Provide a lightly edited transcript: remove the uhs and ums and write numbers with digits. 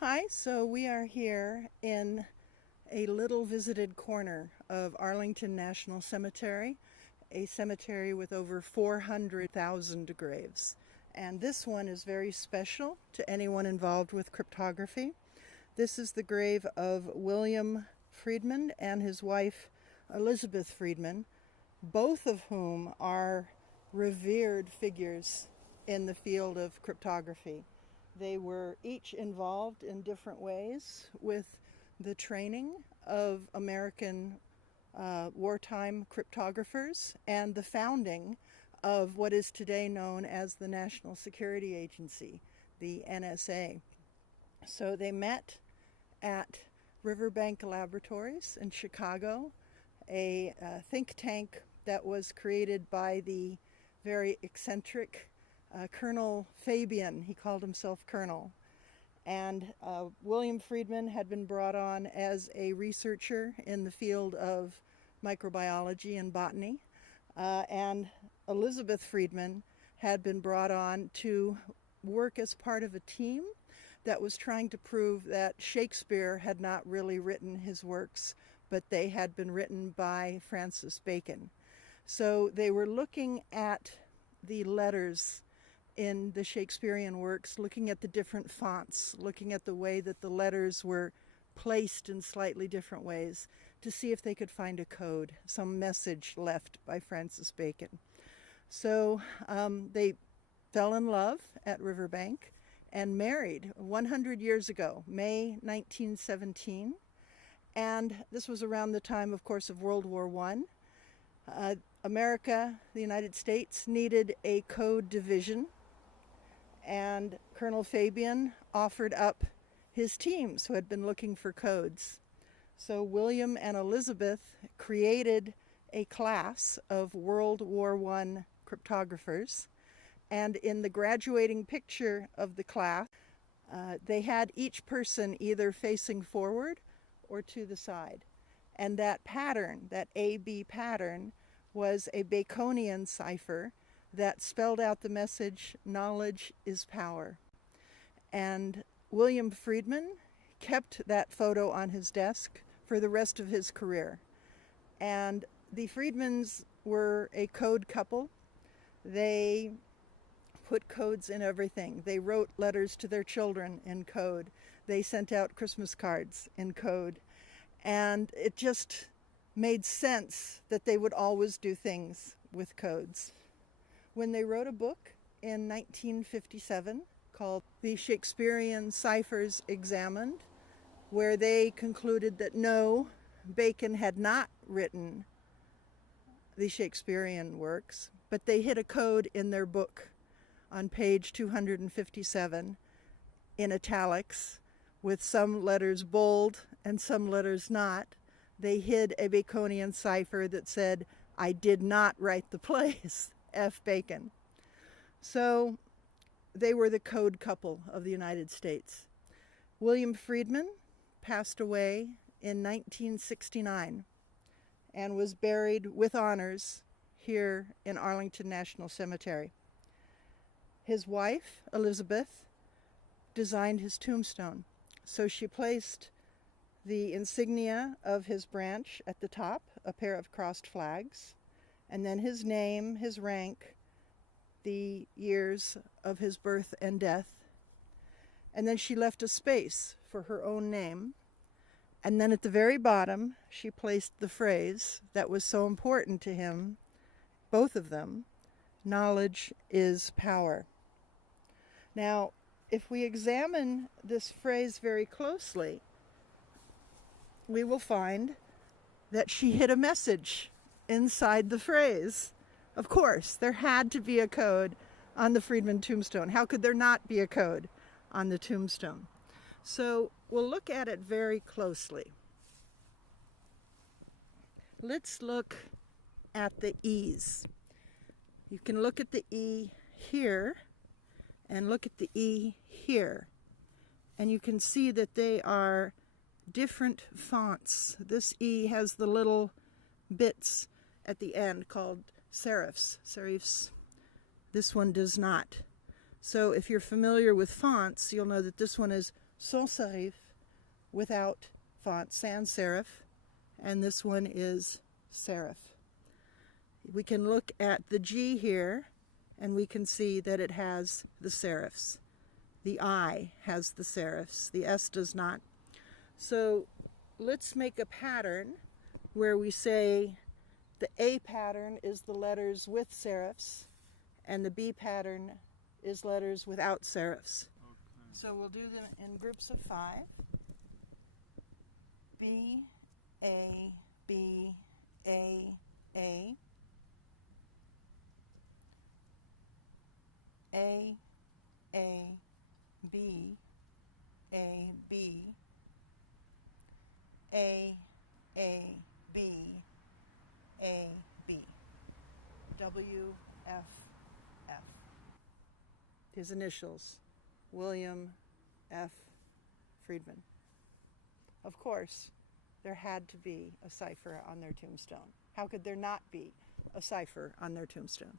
Hi, so we are here in a little visited corner of Arlington National Cemetery, a cemetery with over 400,000 graves. And this one is very special to anyone involved with cryptography. This is the grave of William Friedman and his wife Elizabeth Friedman, both of whom are revered figures in the field of cryptography. They were each involved in different ways with the training of American wartime cryptographers and the founding of what is today known as the National Security Agency, the NSA. So they met at Riverbank Laboratories in Chicago, a think tank that was created by the very eccentric Colonel Fabian. He called himself Colonel. And William Friedman had been brought on as a researcher in the field of microbiology and botany. And Elizabeth Friedman had been brought on to work as part of a team that was trying to prove that Shakespeare had not really written his works, but they had been written by Francis Bacon. So they were looking at the letters in the Shakespearean works, looking at the different fonts, looking at the way that the letters were placed in slightly different ways to see if they could find a code, some message left by Francis Bacon. So they fell in love at Riverbank and married 100 years ago, May 1917. And this was around the time, of course, of World War I. America, the United States, needed a code division, and Colonel Fabian offered up his teams who had been looking for codes. So William and Elizabeth created a class of World War I cryptographers, and in the graduating picture of the class, they had each person either facing forward or to the side. And that pattern, that AB pattern, was a Baconian cipher that spelled out the message, knowledge is power. And William Friedman kept that photo on his desk for the rest of his career. And the Friedmans were a code couple. They put codes in everything. They wrote letters to their children in code. They sent out Christmas cards in code. And it just made sense that they would always do things with codes. When they wrote a book in 1957 called The Shakespearean Ciphers Examined, where they concluded that no, Bacon had not written the Shakespearean works, but they hid a code in their book on page 257 in italics, with some letters bold and some letters not. They hid a Baconian cipher that said, I did not write the plays, F. Bacon. So they were the code couple of the United States. William Friedman passed away in 1969 and was buried with honors here in Arlington National Cemetery. His wife, Elizabeth, designed his tombstone. So she placed the insignia of his branch at the top, a pair of crossed flags, and then his name, his rank, the years of his birth and death. And then she left a space for her own name. And then at the very bottom, she placed the phrase that was so important to him, both of them, knowledge is power. Now, if we examine this phrase very closely, we will find that she hid a message inside the phrase. Of course, there had to be a code on the Friedman tombstone. How could there not be a code on the tombstone? So we'll look at it very closely. Let's look at the E's. You can look at the E here and look at the E here. And you can see that they are different fonts. This E has the little bits at the end called serifs. This one does not. So if you're familiar with fonts, you'll know that this one is sans serif, without font sans serif, and this one is serif. We can look at the G here, and we can see that it has the serifs. The I has the serifs, the S does not. So let's make a pattern where we say the A pattern is the letters with serifs, and the B pattern is letters without serifs. Okay. So we'll do them in groups of 5. B, A, B, A, A. A, A, B, A, B. A, A, B, A, B. W, F, F. His initials, William F. Friedman. Of course, there had to be a cipher on their tombstone. How could there not be a cipher on their tombstone?